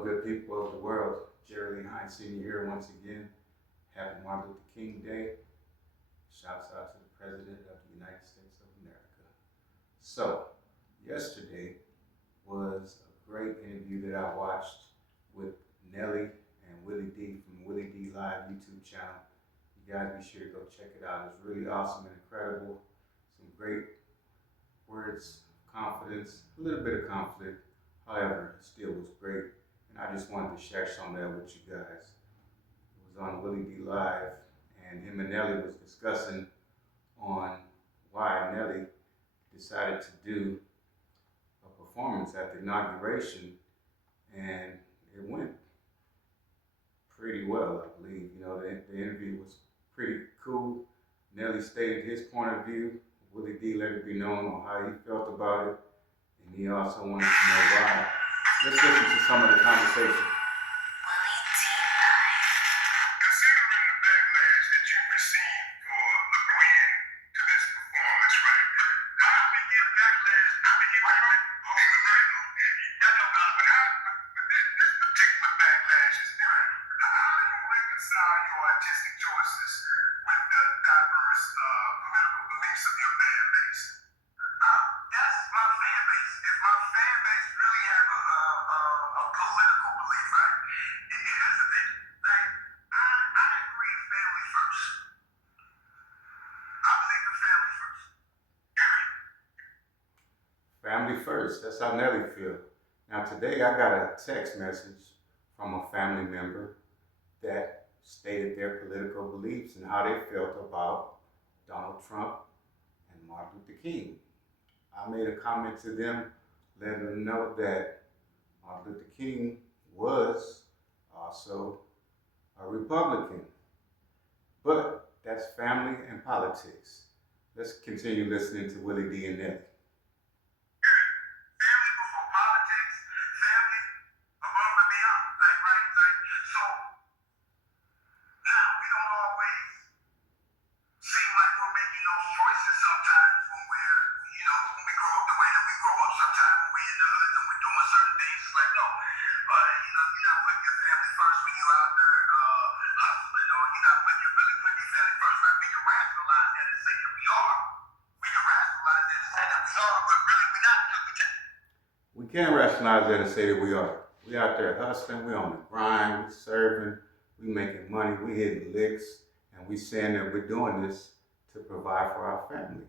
Hello, good people of the world. Jerry Lee Hines Sr. here once again. Happy Martin Luther King Day. Shouts out to the President of the United States of America. So, yesterday was a great interview that I watched with Nelly and Willie D from Willie D Live YouTube channel. You guys be sure to go check it out. It's really awesome and incredible. Some great words of confidence, a little bit of conflict. However, it still was great. And I just wanted to share some of that with you guys. It was on Willie D Live, and him and Nelly was discussing on why Nelly decided to do a performance at the inauguration, and it went pretty well, I believe. You know, the interview was pretty cool. Nelly stated his point of view. Willie D let it be known on how he felt about it, and he also wanted to know why. Let's listen to some of the conversation. Willie D Live. Considering the backlash that you received for agreeing to this performance, right? I've been getting backlash. I've been getting backlash. But this particular backlash is different. How do you reconcile your artistic choices with the diverse political beliefs of your fan base? That's my fan base. If my fan base really have a political belief, right? Here's the thing. Like, I agree in family first. I believe in family first. Period. Family first. That's how Nelly feels. Now today I got a text message from a family member that stated their political beliefs and how they felt about Donald Trump and Martin Luther King. I made a comment to them, letting them know that Martin Luther King was also a Republican. But that's family and politics. Let's continue listening to Willie D and Nelly. Family before politics, family above and beyond. So now we don't always seem like we're making those choices sometimes when when we grow up the way that we grow up sometimes when we're in the hood and we're doing certain things. It's like, no, you're not putting your family first when you're out there hustling, or you're not really putting your family first, right? We can rationalize that and say that we are. We can rationalize that and say that we are, but really we're not, because we can't. We can't rationalize that and say that we are. We out there hustling, we on the grind, we serving, we making money, we hitting licks, and we saying that we're doing this to provide for our family.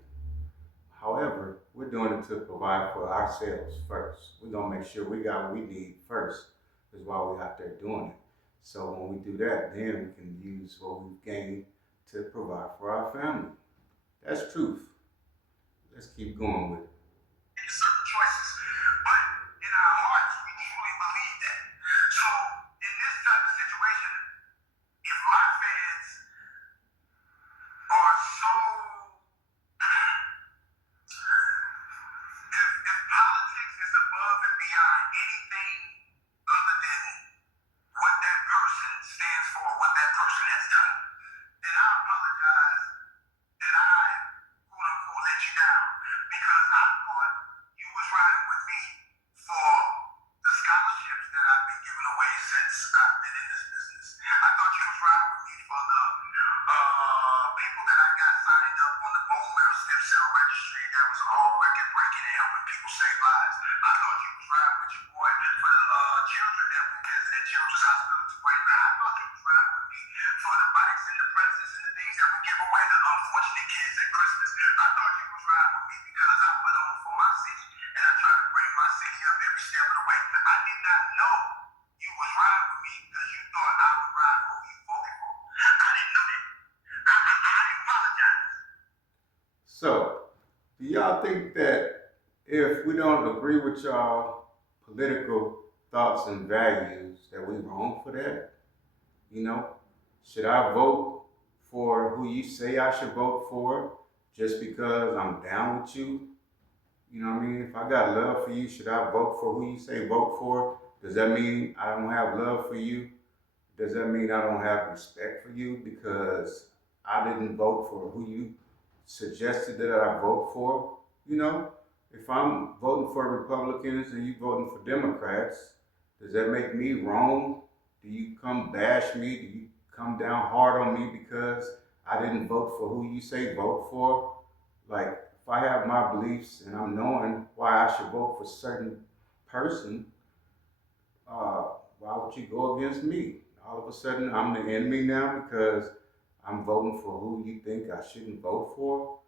However, we're doing it to provide for ourselves first. We're gonna make sure we got what we need first, is why we're out there doing it. So when we do that, then we can use what we've gained to provide for our family. That's truth. Let's keep going with it. Making certain choices, but in our hearts, we truly believe that. So in this type of situation, if my fans are so, if politics is above and beyond anything other than what that person stands for, what that person has done, then I apologize that I, quote unquote, let you down, because I thought you was riding with me for the scholarships that I've been giving away since I've been in this business. I thought you was riding with me for the people that I got signed up on the bone marrow stem cell registry that was all record breaking and helping people save lives. I thought you was riding with your boy for the children that we visit at Children's Hospital to break down. I thought you was riding with me for the bikes and the presents and the things that we give away to unfortunate kids at Christmas. I thought you was riding with me because I put on for my city and I try to bring my city up every step of the way. I did not know you was riding with me because you thought I would ride for who you voted for. I didn't know that. I apologize. So, do y'all think that if we don't agree with y'all political thoughts and values, that we wrong for that? You know, should I vote for who you say I should vote for just because I'm down with you? You know what I mean? If I got love for you, should I vote for who you say vote for? Does that mean I don't have love for you? Does that mean I don't have respect for you because I didn't vote for who you suggested that I vote for? You know, if I'm voting for Republicans and you voting for Democrats, Does that make me wrong? Do you come bash me? Do you come down hard on me because I didn't vote for who you say vote for? Like, if I have my beliefs and I'm knowing why I should vote for a certain person, why would you go against me? All of a sudden, I'm the enemy now because I'm voting for who you think I shouldn't vote for?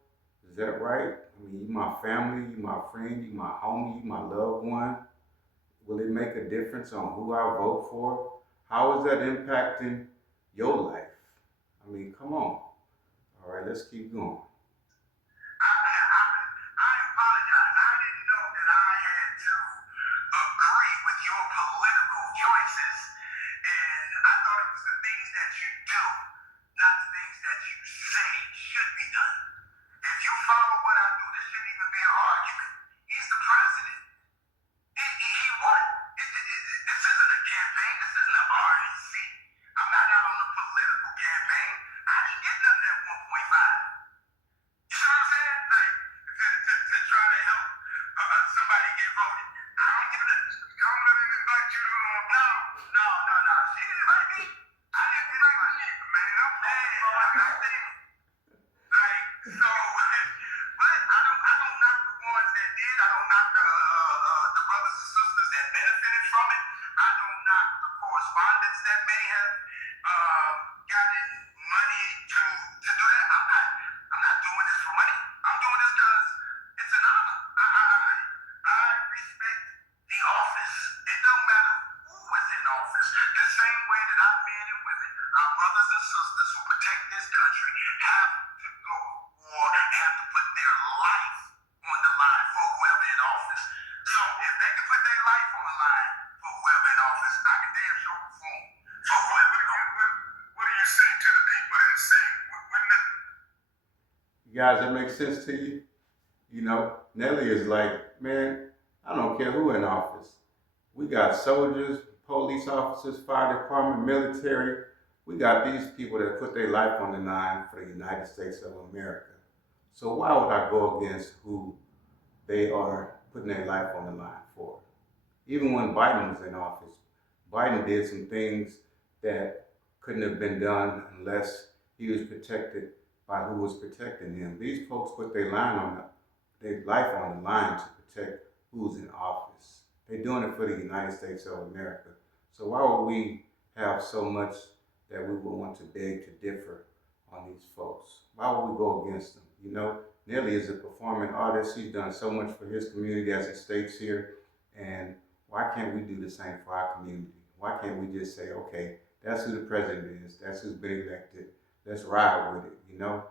Is that right? I mean, you my family, you my friend, you my homie, you my loved one. Will it make a difference on who I vote for? How is that impacting your life? I mean, come on. All right, let's keep going. I apologize. I didn't know that I had to agree with your political choices. And I thought it was the things that you do, not the things that you say should be done. If you follow what I do, this shouldn't even be an argument. He's the president. He won. This isn't a campaign. This isn't an RNC. I'm not out on a political campaign. I didn't get none of that 1.5. You see what I'm saying? Like, to try to help somebody get voted. I don't give a... Y'all let him invite you to... No. She didn't invite me. I didn't invite me. Man, I'm not saying. Like, so... But I don't knock the ones that did. I don't knock the brothers and sisters that benefited from it. I don't knock the correspondents that may have gotten money to do that. I'm not doing this for money. I'm doing this because it's an honor. I respect the office. It don't matter who is in office. The same way that our men and women, our brothers and sisters who protect this country have to go to war and have to put their life on the line for whoever in office. So if they can put their life on the line for whoever in office, I can damn sure perform for whoever in office. What do you say to the people that say, You guys, that makes sense to you? You know, Nelly is like, man, I don't care who in office. We got soldiers, police officers, fire department, military. We got these people that put their life on the line for the United States of America. So why would I go against who they are putting their life on the line for? Even when Biden was in office, Biden did some things that couldn't have been done unless he was protected by who was protecting him. These folks put their life on the line to protect who's in office. They're doing it for the United States of America. So why would we have so much that we would want to beg to differ on these folks? Why would we go against them? You know, Nelly is a performing artist. He's done so much for his community as it states here. And why can't we do the same for our community? Why can't we just say, okay, that's who the president is. That's who's been elected. Let's ride with it, you know?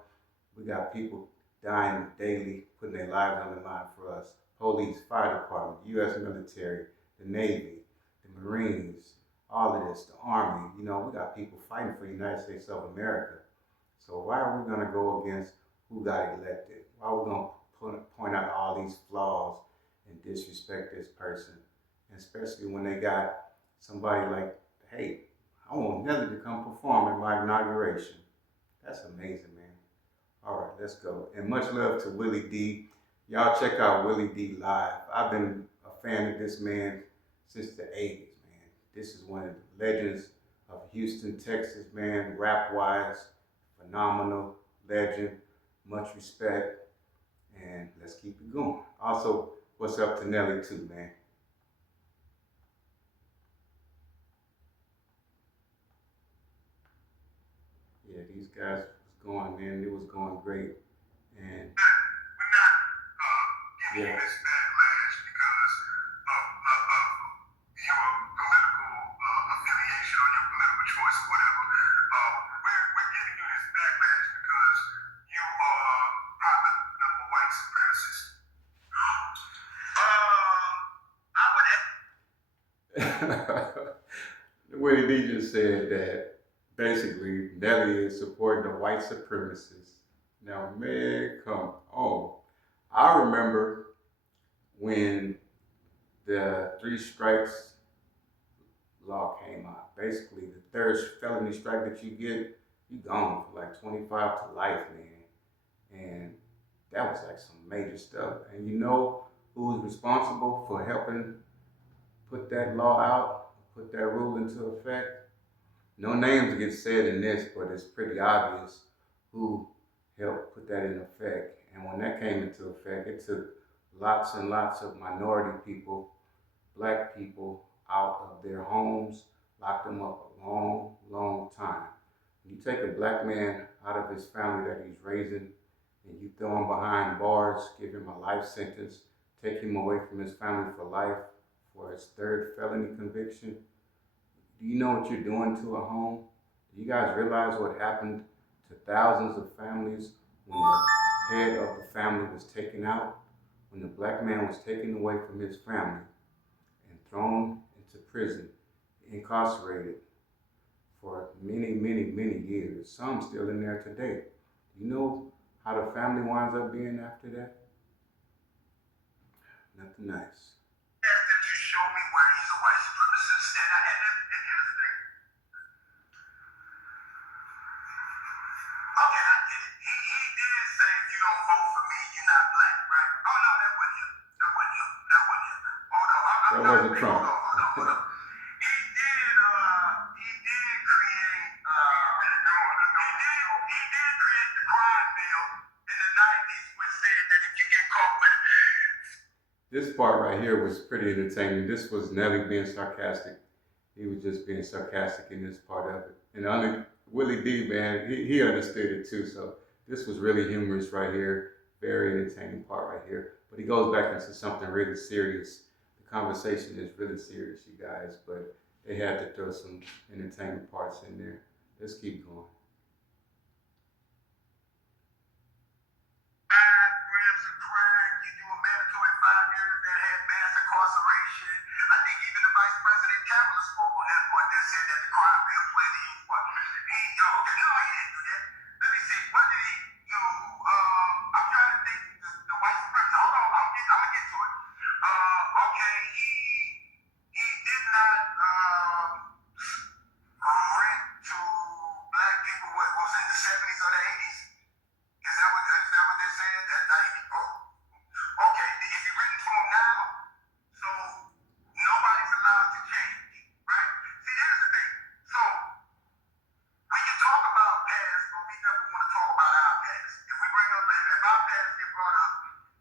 We got people dying daily, putting their lives on the line for us. Police, fire department, U.S. military, the Navy, the Marines, all of this, the Army. You know, we got people fighting for the United States of America. So why are we going to go against who got elected? Why are we going to point out all these flaws and disrespect this person? And especially when they got somebody like, hey, I want Nelly to come perform at my inauguration. That's amazing, man. All right, let's go. And much love to Willie D. Y'all check out Willie D live. I've been a fan of this man since the 80s, man. This is one of the legends of Houston, Texas, man. Rap-wise, phenomenal, legend, much respect. And let's keep it going. Also, what's up to Nelly too, man. Yeah, these guys was going, man. It was going great. And we're not giving yeah. you this backlash because of your political affiliation or your political choice or whatever. We're giving you this backlash because you are product of a white supremacist. I would. Willie D just said that basically Nelly is supporting the white supremacists. Now, man, come on. I remember when the 3 strikes law came out. Basically, the third felony strike that you get, you gone for like 25 to life, man. And that was like some major stuff. And you know who was responsible for helping put that law out put that rule into effect. No names get said in this, but it's pretty obvious who helped put that in effect. And when that came into effect, it took lots and lots of minority people, black people, out of their homes, locked them up a long, long time. You take a black man out of his family that he's raising, and you throw him behind bars, give him a life sentence, take him away from his family for life for his third felony conviction. Do you know what you're doing to a home? Do you guys realize what happened to thousands of families when the head of the family was taken out? When the black man was taken away from his family and thrown into prison, incarcerated for many, many, many years. Some still in there today. You know how the family winds up being after that? Nothing nice. Asked him to show me where he's a white supremacist, and here's the thing. Okay, I get it. He did say if you don't vote for me, you're not black, right? Oh no, that wasn't him. Hold on, That wasn't Trump. Hold on. He did create the crime bill in the 90s, which said that if you get caught with it. This part right here was pretty entertaining. This was Nelly being sarcastic. He was just being sarcastic in this part of it. And only Willie D, man, he understood it too. So this was really humorous right here. Very entertaining part right here. But he goes back into something really serious. The conversation is really serious, you guys. But they had to throw some entertainment parts in there. Let's keep going. 5 grams of crack, you do a mandatory 5 years that had mass incarceration. I think even the vice president Kamala spoke on that point that said that the crime bill played a huge part. He didn't do that. Let me see, what did he do? I'm trying to think the white supremacy. Hold on, I'm gonna get to it. Okay, he did not rent to black people. What was it, the 70s or the 80s? Is that what they're saying? Okay, is he written to him now? So nobody's allowed to change, right? See, here's the thing. So we can talk about past, but we never want to talk about our past. If our past get brought up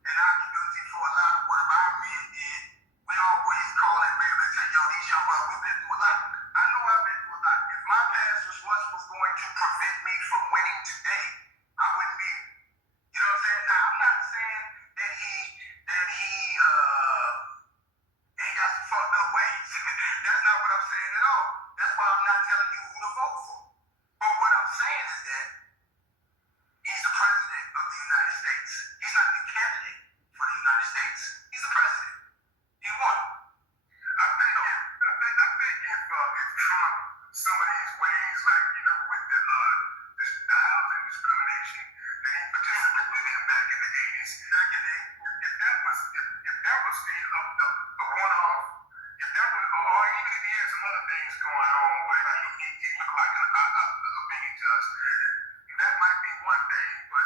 in our community for a lot of what our men did, we always call it real and say, yo, these young brothers, we've been through a lot. I know I've been through a lot. If my past was what was going to prevent me from winning today, I wouldn't be here. You know what I'm saying? Now, I'm not saying that he ain't got some fucked up ways. That's not what I'm saying at all. That's why I'm not telling you who to vote for. But what I'm saying is that he's the president of the United States. He's not the candidate for the United States. He's the president. He won. I think if Trump, some of these ways, like, with the housing discrimination that he participated in back in the 80s, if that was a one-off, if that was, or even if he had some other things going on where he looked like a bigot to us, that might be one thing, but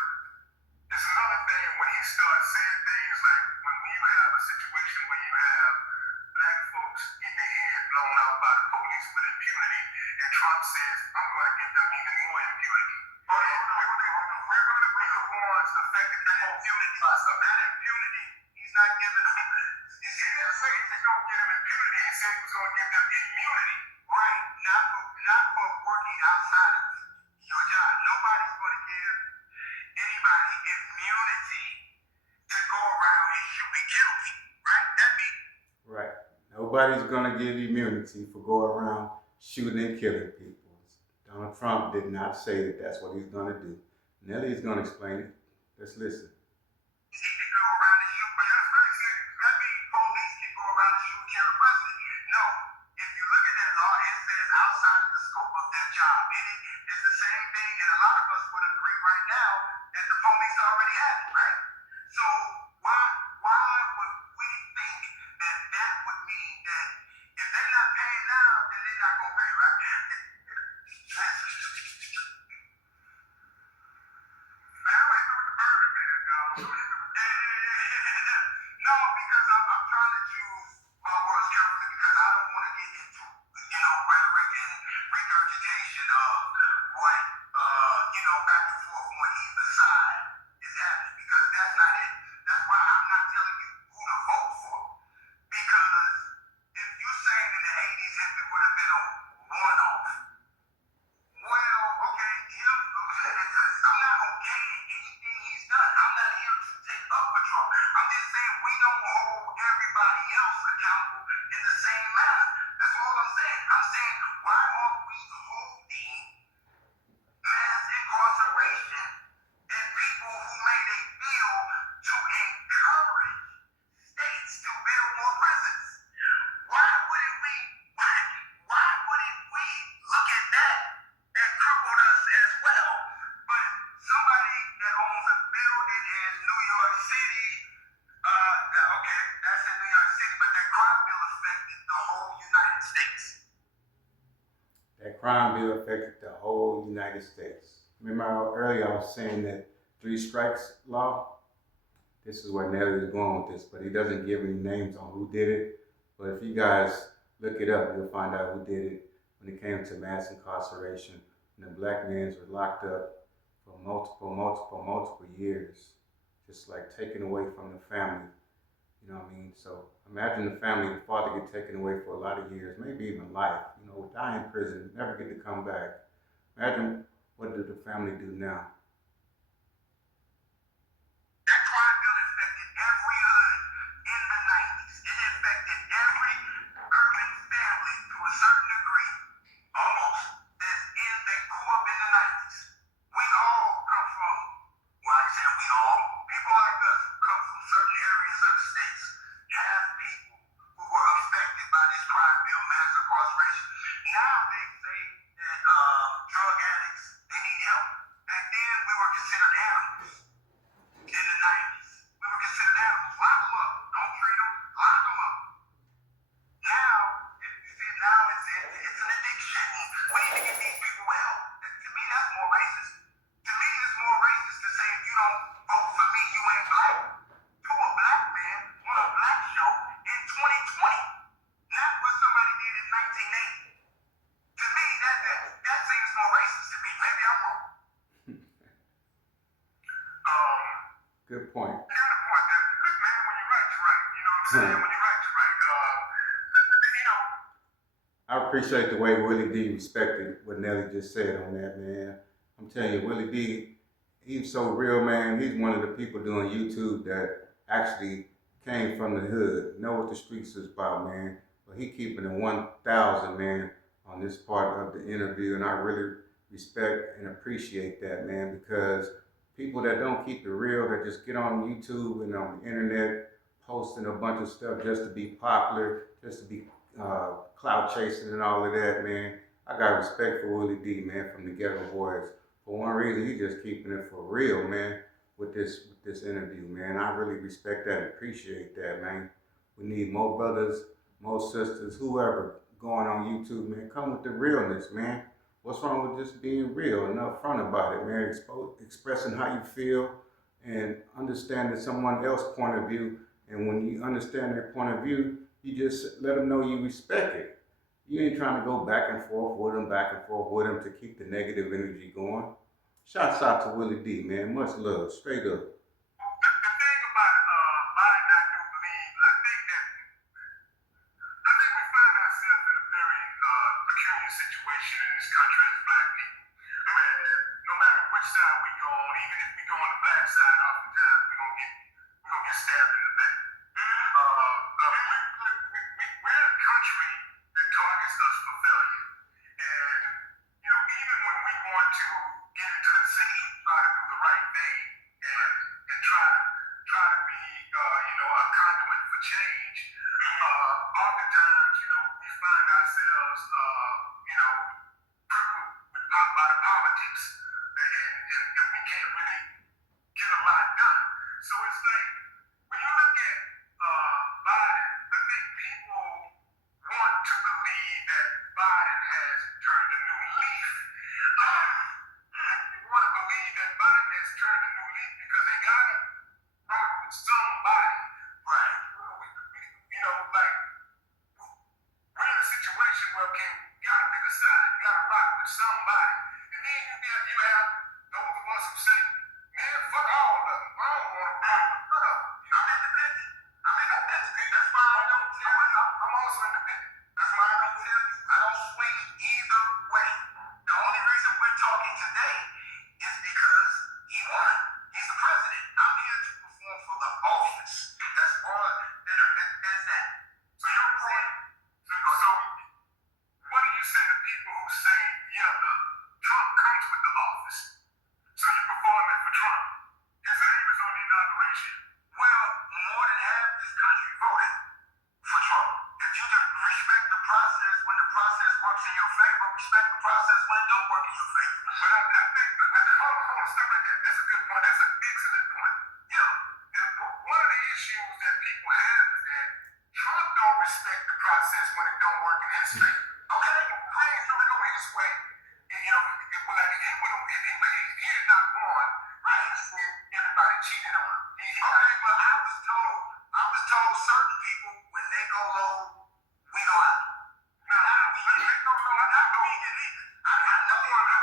it's another thing when he starts saying things like when you have a situation where you have black folks getting their head blown out by the police with impunity, and Trump says, I'm going to give them even more impunity. Hold on. We're going to be the ones affected by impunity. That impunity, he's not giving them. He didn't say he's going to give them impunity. He said he was going to give them immunity. Right. Not for working outside of your job. Nobody's going to give anybody immunity to go around and shoot and kill people. Right? Right. Nobody's going to give immunity for going around shooting and killing people. Donald Trump did not say that that's what he's going to do. Nelly is going to explain it. Let's listen. He can go around and shoot, but that's very serious. That means police can go around and shoot and kill the president. No. If you look at that law, it says outside of the scope of their job. It's the same thing, and a lot of us would agree right now that the police already have it, right? So why would we think that would mean that if they're not paying now, then they're not going to pay, right? Man, I'm with the bird, man, dog. No, because I'm trying to choose my words carefully because I don't want to get into if it would have been a one-off. Well, okay, I'm not okaying anything he's done. I'm not here to take up for Trump. I'm just saying we don't hold everybody else accountable in the same manner. That's all I'm saying. I'm saying, why are we holding mass incarceration and people who made a bill to encourage states to build more prisons? Why wouldn't we look at that crippled us as well? But somebody that owns a building in New York City, okay, that's in New York City, but that crime bill affected the whole United States. That crime bill affected the whole United States. Remember how earlier I was saying that 3 strikes law? This is where Nelly is going with this, but he doesn't give any names on who did it. But if you guys look it up, you'll find out who did it when it came to mass incarceration. And the black men were locked up for multiple years, just like taken away from the family. You know what I mean? So imagine the family, the father get taken away for a lot of years, maybe even life. You know, die in prison, never get to come back. Imagine what did the family do now? That crime bill affected every hood in the 90s. It affected every urban family to a certain degree, almost, that grew up in the 90s. We all come from, well, I say we all, people like us who come from certain areas of the states have people who were affected by this crime bill, mass incarceration. Now they say that drug addicts, they need help. Back then, we were considered animals. In the 90s, we were considered animals. Lock them up. Don't treat them. Lock them up. Now, it's an addiction. We need to get these people help. To me, that's more racist. To me, it's more racist to say if you don't vote for me, you ain't black. To a black man on a black show in 2020. Not what somebody did in 1980. To me, that seems more racist to me. Maybe I'm wrong. Good point. You got a point there. Look, man, when you're right, you're right. You know what I'm saying? When you're right, you're right. I appreciate the way Willie D respected what Nelly just said on that, man. I'm telling you, Willie D, he's so real, man. He's one of the people doing YouTube that actually came from the hood, know what the streets is about, man. But he keeping it 1,000, man, on this part of the interview, and I really respect and appreciate that, man, because people that don't keep it real, that just get on YouTube and on the internet posting a bunch of stuff just to be popular, just to be clout chasing and all of that, man. I got respect for Willie D, man, from the Ghetto Boys. For one reason, he just keeping it for real, man, with this interview, man. I really respect that and appreciate that, man. We need more brothers, more sisters, whoever going on YouTube, man. Come with the realness, man. What's wrong with just being real and upfront about it, man? Expressing how you feel and understanding someone else's point of view. And when you understand their point of view, you just let them know you respect it. You ain't trying to go back and forth with them to keep the negative energy going. Shouts out to Willie D, man. Much love. Straight up. The thing about Biden, I do believe, I think we find ourselves in a very peculiar situation in this country as black people. No matter which side we go on, even if we go on the black side, oftentimes we're gonna get stabbed in the back. We're a country that targets us for failure. And, you know, even when we want to get into the city, try to do the right thing and try to be, a conduit for change, oftentimes, we find ourselves, crippled by the politics, and we can't really get a lot done. So it's like, when you look at Biden, I think people want to believe that Biden has turned a new leaf. They want to believe that Biden has turned a new leaf because they got to rock with somebody, right? Like, we're in a situation where you got to pick a side. You got to rock with somebody. And then you have those of us who say, man, fuck all of them. I don't want to rock with none of them. I'm independent. That's why I don't tell you. I'm also independent. That's why I don't tell you works in your favor, respect the process when it don't work in your favor. But I think, hold on, stop right there. That's a good point. That's an excellent point. Yeah. One of the issues that people have is that Trump don't respect the process when it don't work in his favor. Okay, things don't go his way. And, you know, he had not won. Right. Everybody cheated on him. Okay, but I was told certain people when they go low, we go out. No, they go low. I know we get even. I know. I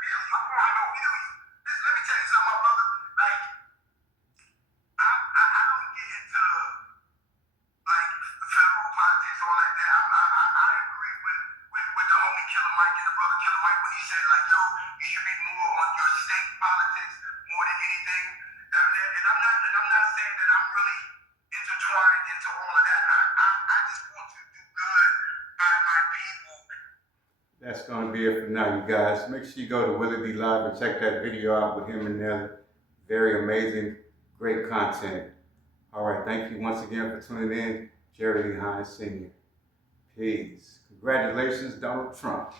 feel you. I feel you. Listen, let me tell you something, my brother. Like, I don't get into like federal politics or like that. I agree with the homie Killer Mike and the brother Killer Mike when he said like, yo, you should be more on your state politics more than anything. And I'm not saying that I'm really intertwined into all of that. I just want to do good by my people. That's going to be it for now, you guys. Make sure you go to Willie D Live and check that video out with him and Nelly. Very amazing, great content. All right, thank you once again for tuning in. Jerry Lee Hines Sr. Peace. Congratulations, Donald Trump.